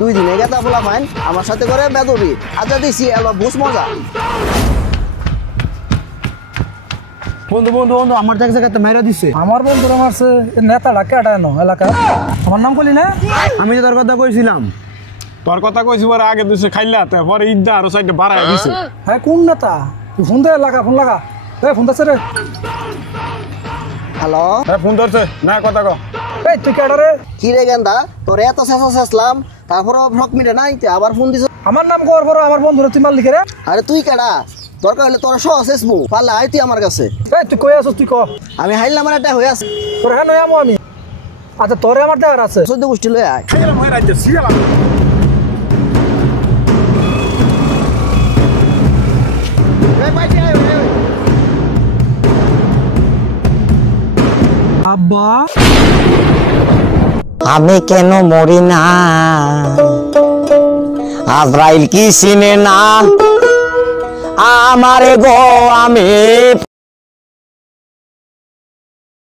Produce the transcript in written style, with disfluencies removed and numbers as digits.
2 দিনে গেতা পোলা ফাইন আমার সাথে করে বেদবি আচ্ছা দিছি এলো বুঝ মজা বন্ধু বন্ধু বন্ধু আমার জায়গাতে মেরা দিছে। আমার বন্ধুরা মারছে নেতা ডাকে আটানো এলাকা। আমার নাম কলি না? আমি তো তোর কথা কইছিলাম। তোর কথা কইছি পরে আগে দুসে খাইলা তারপরে ঈদটা আরো সাইডে বাড়ায় দিছে। হ্যাঁ কোন নেতা? তুই ফোন দে লাগা ফোন লাগা। ফোন দাসে রে। হ্যালো হ্যাঁ ফোন ধরছে না কথা কও। এই তুই কেডা রে? কি রে গেন্দা তোর এত শেষলাম তারপরে ব্লক মিটে নাই তুই আবার ফোন দিছ। আমার নাম কর বড় আমার বন্ধুরা তুই মারলি কে রে? আরে তুই কেডা দরকার হলে তোর সহ শেষমু পারলে আয় তুই আমার কাছে। এই তুই কই আছিস তুই ক। আমি হাইল নাম্বার একটা হয়ে আছে তোর হ্যাঁ নয় আমি। আচ্ছা তোরে আমার দেওয়ার আছে। 14 গোষ্ঠী লয়ে আয়। খাইলাম হয় রাজ্য সিয়ালা। আব্বা আমি কেন মরি না আজরাইল কি চিনে না আমারে গো আমি